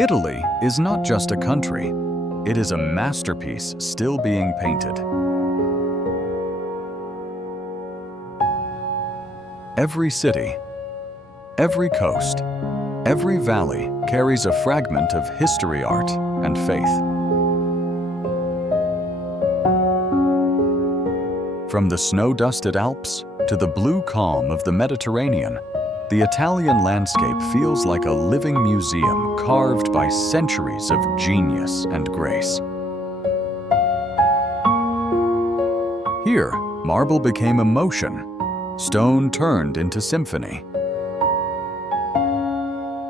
Italy is not just a country, it is a masterpiece still being painted. Every city, every coast, every valley carries a fragment of history, art, and faith. From the snow-dusted Alps to the blue calm of the Mediterranean, the Italian landscape feels like a living museum carved by centuries of genius and grace. Here, marble became emotion, stone turned into symphony,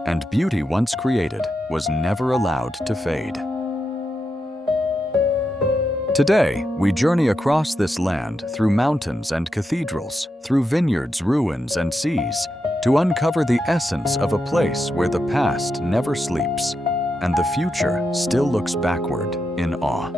and beauty once created was never allowed to fade. Today, we journey across this land through mountains and cathedrals, through vineyards, ruins, and seas, to uncover the essence of a place where the past never sleeps and the future still looks backward in awe.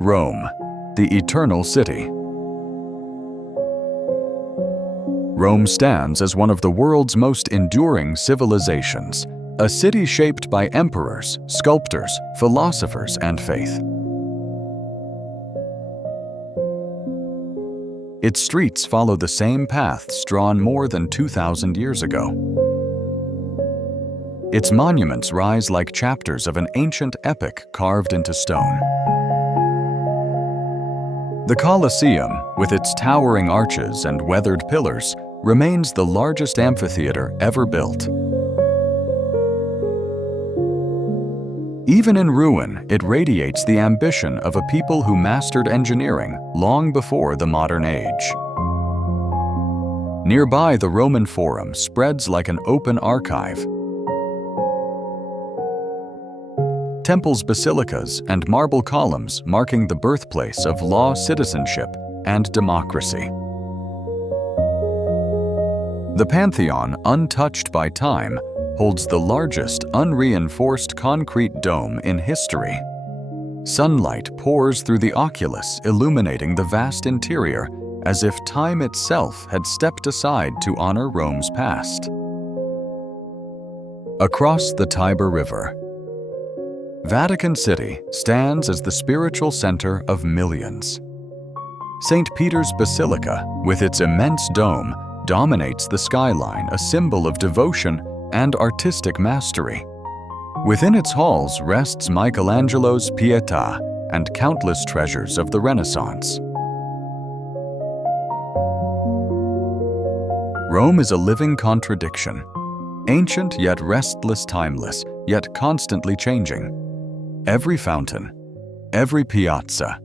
Rome, the eternal city. Rome stands as one of the world's most enduring civilizations, a city shaped by emperors, sculptors, philosophers, and faith. Its streets follow the same paths drawn more than 2,000 years ago. Its monuments rise like chapters of an ancient epic carved into stone. The Colosseum, with its towering arches and weathered pillars, remains the largest amphitheater ever built. Even in ruin, it radiates the ambition of a people who mastered engineering long before the modern age. Nearby, the Roman Forum spreads like an open archive. Temples, basilicas, and marble columns marking the birthplace of law, citizenship, and democracy. The Pantheon, untouched by time, holds the largest unreinforced concrete dome in history. Sunlight pours through the oculus, illuminating the vast interior, as if time itself had stepped aside to honor Rome's past. Across the Tiber River, Vatican City stands as the spiritual center of millions. St. Peter's Basilica, with its immense dome, dominates the skyline, a symbol of devotion and artistic mastery. Within its halls rests Michelangelo's Pietà and countless treasures of the Renaissance. Rome is a living contradiction, ancient yet restless, timeless, yet constantly changing. Every fountain, every piazza,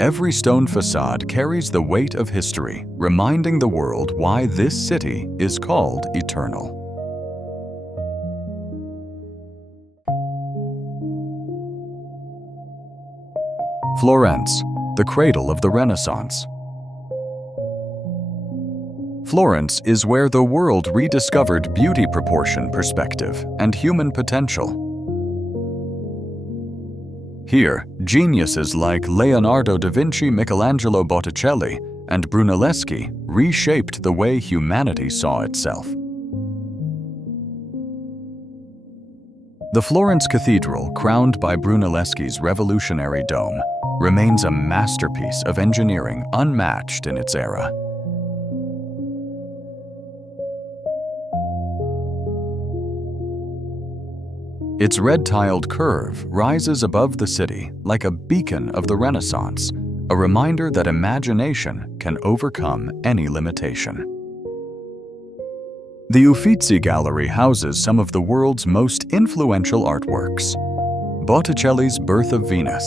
every stone facade carries the weight of history, reminding the world why this city is called eternal. Florence, the cradle of the Renaissance. Florence is where the world rediscovered beauty, proportion, perspective, and human potential. Here, geniuses like Leonardo da Vinci, Michelangelo, Botticelli, and Brunelleschi reshaped the way humanity saw itself. The Florence Cathedral, crowned by Brunelleschi's revolutionary dome, remains a masterpiece of engineering unmatched in its era. Its red-tiled curve rises above the city like a beacon of the Renaissance, a reminder that imagination can overcome any limitation. The Uffizi Gallery houses some of the world's most influential artworks: Botticelli's Birth of Venus,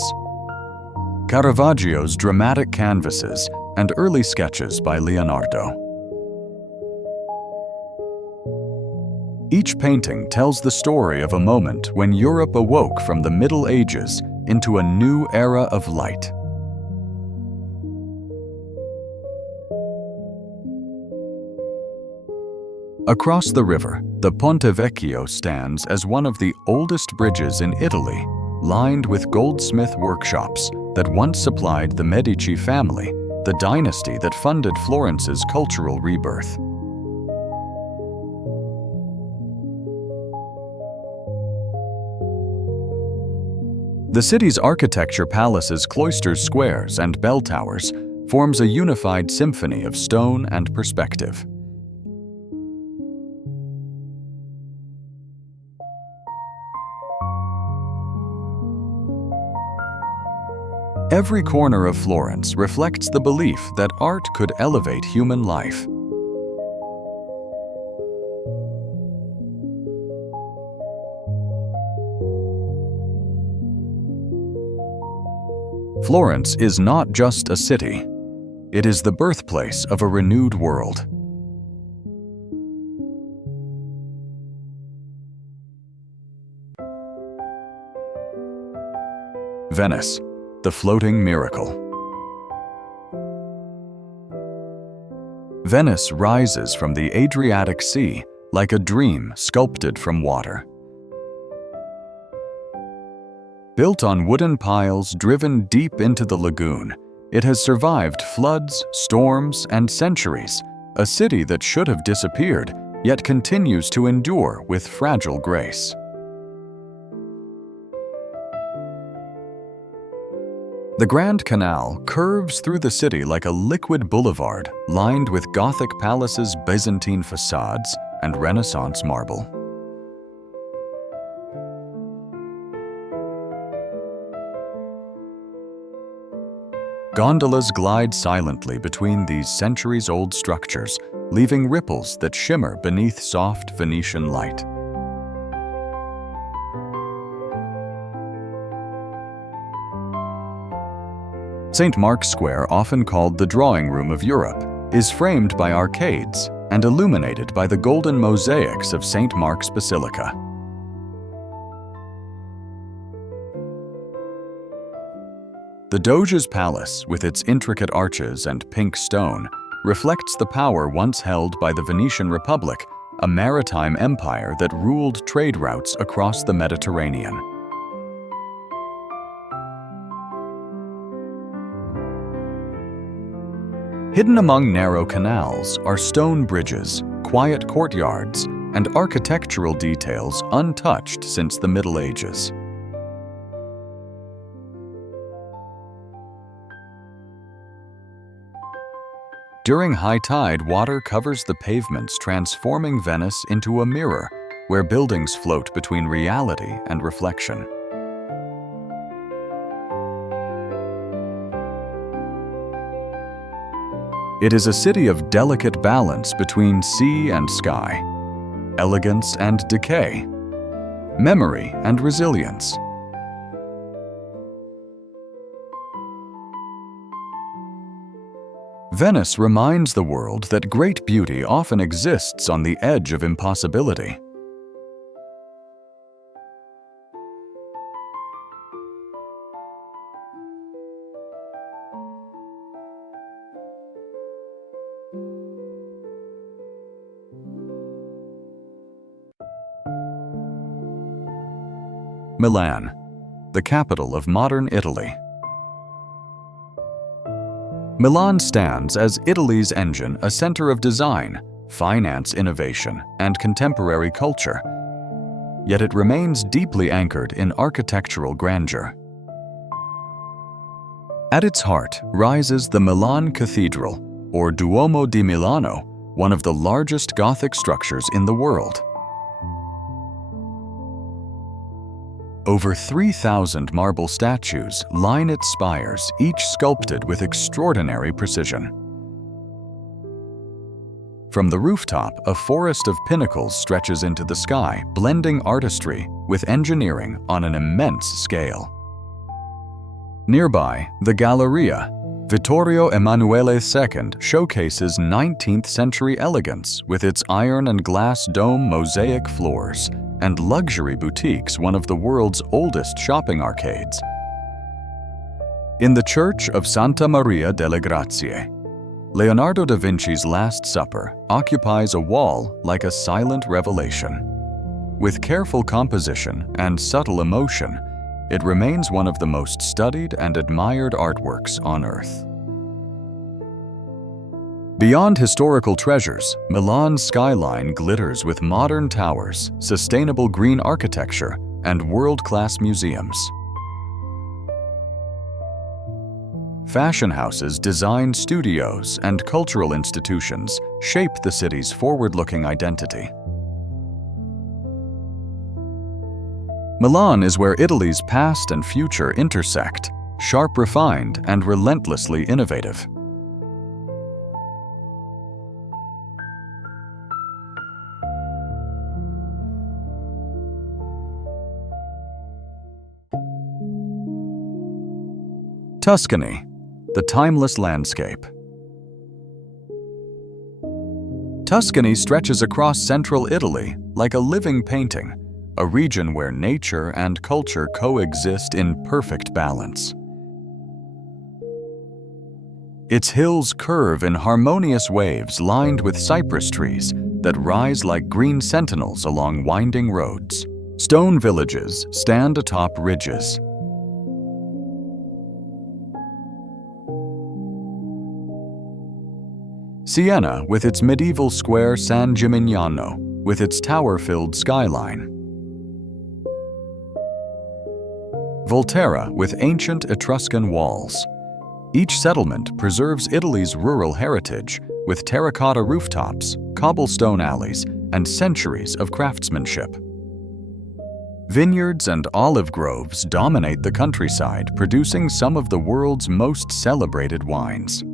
Caravaggio's dramatic canvases, and early sketches by Leonardo. Each painting tells the story of a moment when Europe awoke from the Middle Ages into a new era of light. Across the river, the Ponte Vecchio stands as one of the oldest bridges in Italy, lined with goldsmith workshops that once supplied the Medici family, the dynasty that funded Florence's cultural rebirth. The city's architecture, palaces, cloisters, squares, and bell towers forms a unified symphony of stone and perspective. Every corner of Florence reflects the belief that art could elevate human life. Florence is not just a city. It is the birthplace of a renewed world. Venice, the floating miracle. Venice rises from the Adriatic Sea like a dream sculpted from water. Built on wooden piles driven deep into the lagoon, it has survived floods, storms, and centuries, a city that should have disappeared, yet continues to endure with fragile grace. The Grand Canal curves through the city like a liquid boulevard lined with Gothic palaces, Byzantine facades, and Renaissance marble. Gondolas glide silently between these centuries-old structures, leaving ripples that shimmer beneath soft Venetian light. St. Mark's Square, often called the drawing room of Europe, is framed by arcades and illuminated by the golden mosaics of St. Mark's Basilica. The Doge's palace, with its intricate arches and pink stone, reflects the power once held by the Venetian Republic, a maritime empire that ruled trade routes across the Mediterranean. Hidden among narrow canals are stone bridges, quiet courtyards, and architectural details untouched since the Middle Ages. During high tide, water covers the pavements, transforming Venice into a mirror where buildings float between reality and reflection. It is a city of delicate balance between sea and sky, elegance and decay, memory and resilience. Venice reminds the world that great beauty often exists on the edge of impossibility. Milan, the capital of modern Italy. Milan stands as Italy's engine, a center of design, finance innovation, and contemporary culture. Yet it remains deeply anchored in architectural grandeur. At its heart rises the Milan Cathedral, or Duomo di Milano, one of the largest Gothic structures in the world. Over 3,000 marble statues line its spires, each sculpted with extraordinary precision. From the rooftop, a forest of pinnacles stretches into the sky, blending artistry with engineering on an immense scale. Nearby, the Galleria, Vittorio Emanuele II, showcases 19th-century elegance with its iron and glass dome mosaic floors, and luxury boutiques, one of the world's oldest shopping arcades. In the Church of Santa Maria delle Grazie, Leonardo da Vinci's Last Supper occupies a wall like a silent revelation. With careful composition and subtle emotion, it remains one of the most studied and admired artworks on Earth. Beyond historical treasures, Milan's skyline glitters with modern towers, sustainable green architecture, and world-class museums. Fashion houses, design studios, and cultural institutions shape the city's forward-looking identity. Milan is where Italy's past and future intersect, sharp refined and relentlessly innovative. Tuscany, the timeless landscape. Tuscany stretches across central Italy like a living painting, a region where nature and culture coexist in perfect balance. Its hills curve in harmonious waves lined with cypress trees that rise like green sentinels along winding roads. Stone villages stand atop ridges. Siena, with its medieval square San Gimignano, with its tower-filled skyline. Volterra, with ancient Etruscan walls. Each settlement preserves Italy's rural heritage with terracotta rooftops, cobblestone alleys, and centuries of craftsmanship. Vineyards and olive groves dominate the countryside, producing some of the world's most celebrated wines.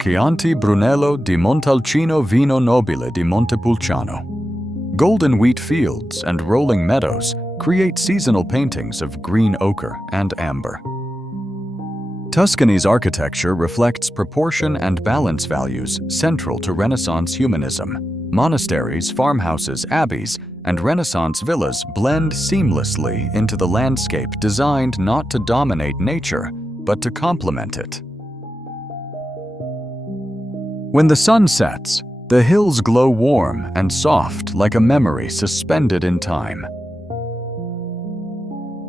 Chianti Brunello di Montalcino Vino Nobile di Montepulciano. Golden wheat fields and rolling meadows create seasonal paintings of green ochre and amber. Tuscany's architecture reflects proportion and balance values central to Renaissance humanism. Monasteries, farmhouses, abbeys, and Renaissance villas blend seamlessly into the landscape designed not to dominate nature, but to complement it. When the sun sets, the hills glow warm and soft like a memory suspended in time.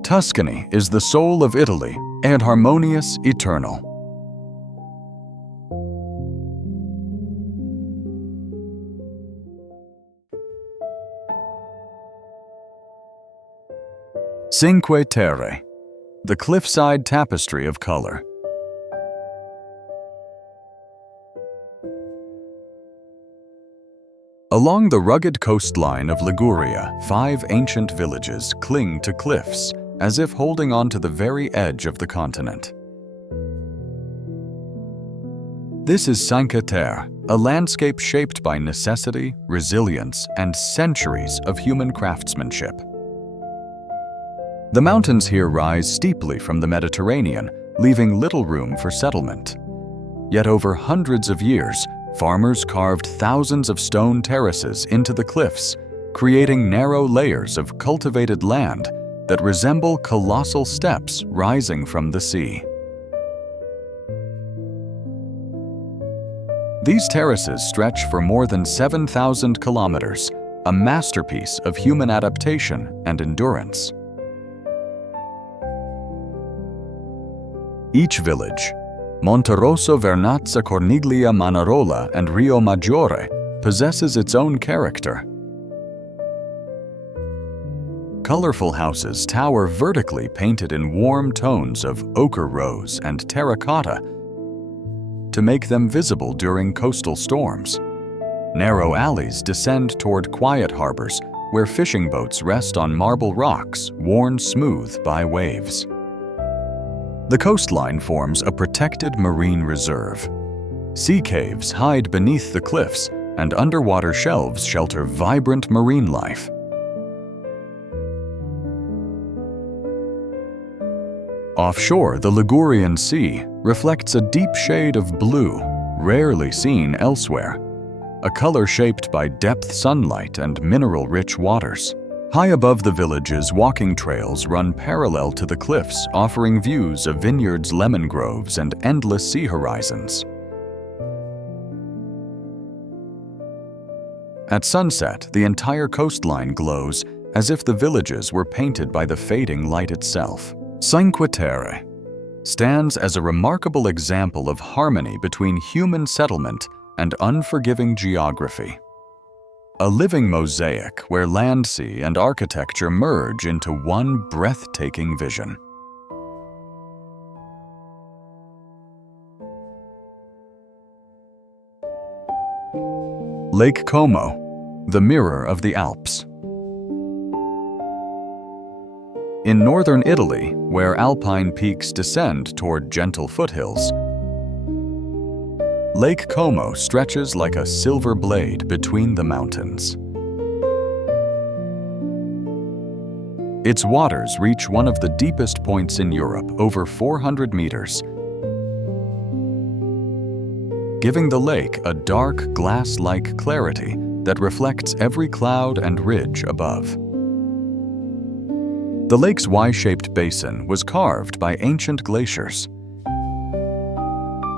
Tuscany is the soul of Italy and harmonious, eternal. Cinque Terre, the cliffside tapestry of color. Along the rugged coastline of Liguria, 5 ancient villages cling to cliffs, as if holding on to the very edge of the continent. This is Cinque Terre, a landscape shaped by necessity, resilience, and centuries of human craftsmanship. The mountains here rise steeply from the Mediterranean, leaving little room for settlement. Yet over hundreds of years, farmers carved thousands of stone terraces into the cliffs, creating narrow layers of cultivated land that resemble colossal steps rising from the sea. These terraces stretch for more than 7,000 kilometers, a masterpiece of human adaptation and endurance. Each village, Monterosso, Vernazza, Corniglia, Manarola, and Rio Maggiore, possesses its own character. Colorful houses tower vertically painted in warm tones of ochre rose and terracotta to make them visible during coastal storms. Narrow alleys descend toward quiet harbors where fishing boats rest on marble rocks worn smooth by waves. The coastline forms a protected marine reserve. Sea caves hide beneath the cliffs, and underwater shelves shelter vibrant marine life. Offshore, the Ligurian Sea reflects a deep shade of blue, rarely seen elsewhere, a color shaped by depth sunlight and mineral-rich waters. High above the villages, walking trails run parallel to the cliffs, offering views of vineyards, lemon groves, and endless sea horizons. At sunset, the entire coastline glows as if the villages were painted by the fading light itself. Cinque Terre stands as a remarkable example of harmony between human settlement and unforgiving geography. A living mosaic where land, sea, and architecture merge into one breathtaking vision. Lake Como, the mirror of the Alps. In northern Italy, where alpine peaks descend toward gentle foothills, Lake Como stretches like a silver blade between the mountains. Its waters reach one of the deepest points in Europe, over 400 meters, giving the lake a dark, glass-like clarity that reflects every cloud and ridge above. The lake's Y-shaped basin was carved by ancient glaciers.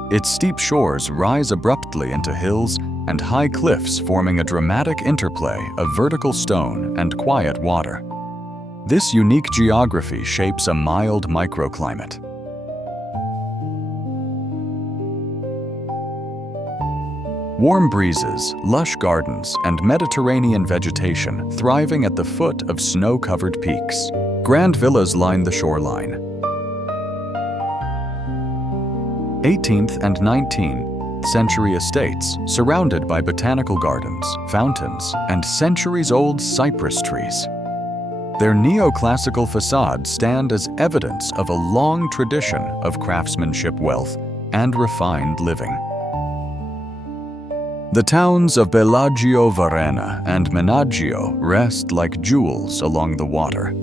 Its steep shores rise abruptly into hills and high cliffs, forming a dramatic interplay of vertical stone and quiet water. This unique geography shapes a mild microclimate. Warm breezes, lush gardens, and Mediterranean vegetation thriving at the foot of snow-covered peaks. Grand villas line the shoreline. 18th and 19th century estates surrounded by botanical gardens, fountains, and centuries-old cypress trees. Their neoclassical facades stand as evidence of a long tradition of craftsmanship, wealth, and refined living. The towns of Bellagio Varena and Menaggio rest like jewels along the water.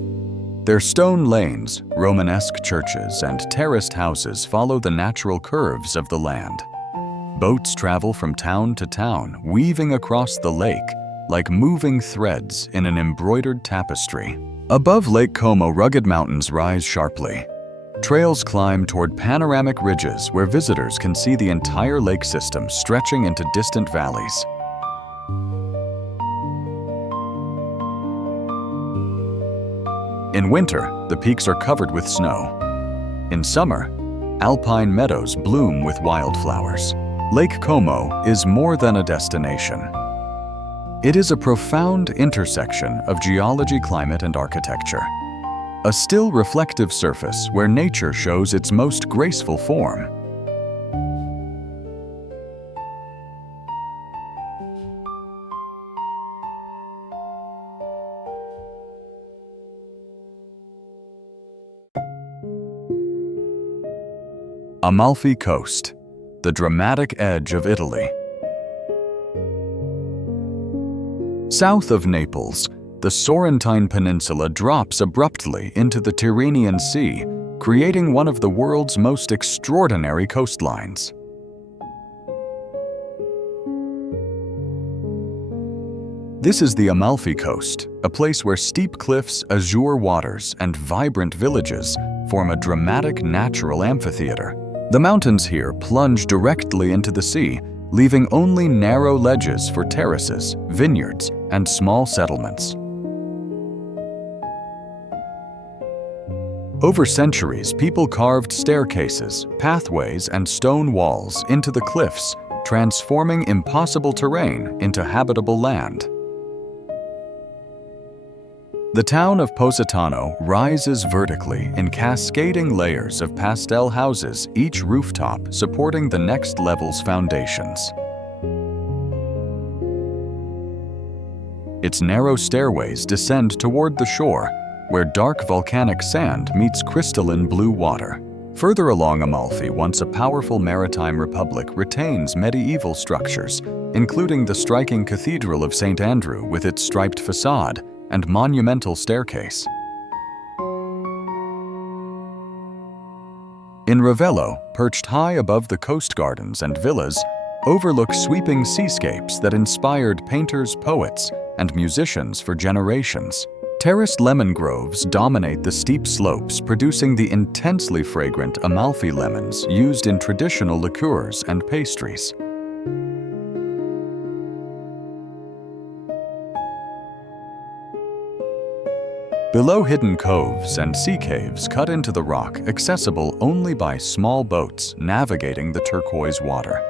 Their stone lanes, Romanesque churches, and terraced houses follow the natural curves of the land. Boats travel from town to town, weaving across the lake like moving threads in an embroidered tapestry. Above Lake Como, rugged mountains rise sharply. Trails climb toward panoramic ridges where visitors can see the entire lake system stretching into distant valleys. In winter, the peaks are covered with snow. In summer, alpine meadows bloom with wildflowers. Lake Como is more than a destination. It is a profound intersection of geology, climate, and architecture. A still, reflective surface where nature shows its most graceful form. Amalfi Coast, the dramatic edge of Italy. South of Naples, the Sorrentine Peninsula drops abruptly into the Tyrrhenian Sea, creating one of the world's most extraordinary coastlines. This is the Amalfi Coast, a place where steep cliffs, azure waters, and vibrant villages form a dramatic natural amphitheater. The mountains here plunge directly into the sea, leaving only narrow ledges for terraces, vineyards, and small settlements. Over centuries, people carved staircases, pathways, and stone walls into the cliffs, transforming impossible terrain into habitable land. The town of Positano rises vertically in cascading layers of pastel houses, each rooftop supporting the next level's foundations. Its narrow stairways descend toward the shore, where dark volcanic sand meets crystalline blue water. Further along Amalfi, once a powerful maritime republic, retains medieval structures, including the striking Cathedral of St. Andrew with its striped facade and monumental staircase. In Ravello, perched high above the coast gardens and villas, overlook sweeping seascapes that inspired painters, poets, and musicians for generations. Terraced lemon groves dominate the steep slopes, producing the intensely fragrant Amalfi lemons used in traditional liqueurs and pastries. Below hidden coves and sea caves cut into the rock, accessible only by small boats navigating the turquoise water.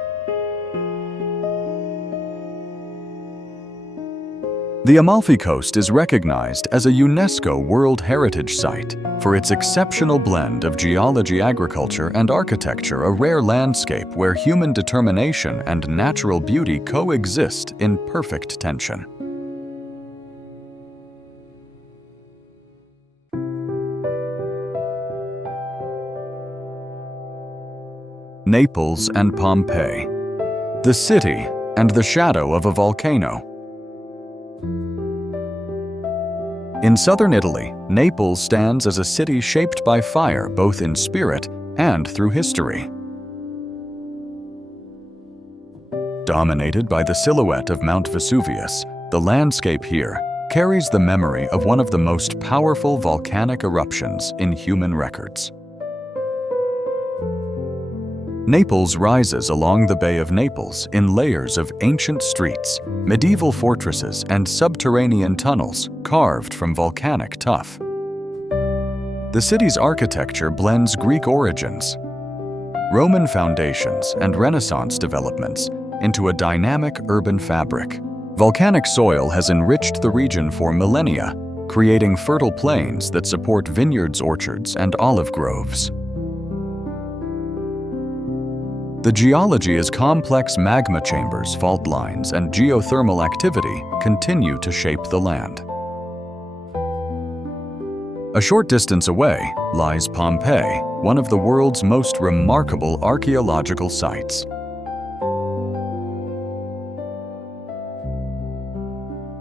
The Amalfi Coast is recognized as a UNESCO World Heritage Site for its exceptional blend of geology, agriculture, and architecture, a rare landscape where human determination and natural beauty coexist in perfect tension. Naples and Pompeii, the city and the shadow of a volcano. In southern Italy, Naples stands as a city shaped by fire both in spirit and through history. Dominated by the silhouette of Mount Vesuvius, the landscape here carries the memory of one of the most powerful volcanic eruptions in human records. Naples rises along the Bay of Naples in layers of ancient streets, medieval fortresses, and subterranean tunnels carved from volcanic tuff. The city's architecture blends Greek origins, Roman foundations, and Renaissance developments into a dynamic urban fabric. Volcanic soil has enriched the region for millennia, creating fertile plains that support vineyards, orchards, and olive groves. The geology is complex. Magma chambers, fault lines, and geothermal activity continue to shape the land. A short distance away lies Pompeii, one of the world's most remarkable archaeological sites.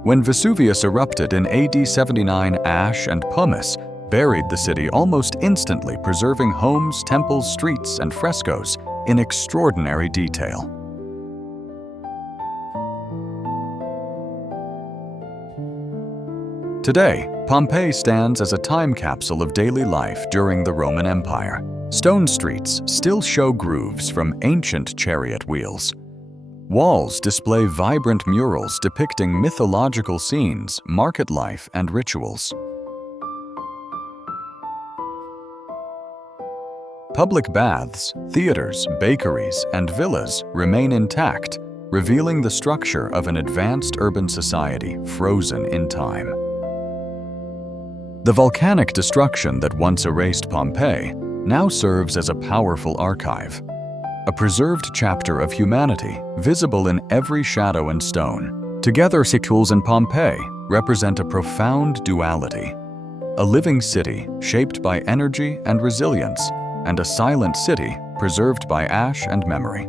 When Vesuvius erupted in AD 79, ash and pumice buried the city almost instantly, preserving homes, temples, streets, and frescoes in extraordinary detail. Today, Pompeii stands as a time capsule of daily life during the Roman Empire. Stone streets still show grooves from ancient chariot wheels. Walls display vibrant murals depicting mythological scenes, market life, and rituals. Public baths, theaters, bakeries, and villas remain intact, revealing the structure of an advanced urban society frozen in time. The volcanic destruction that once erased Pompeii now serves as a powerful archive, a preserved chapter of humanity visible in every shadow and stone. Together, Naples and Pompeii represent a profound duality, a living city shaped by energy and resilience, and a silent city preserved by ash and memory.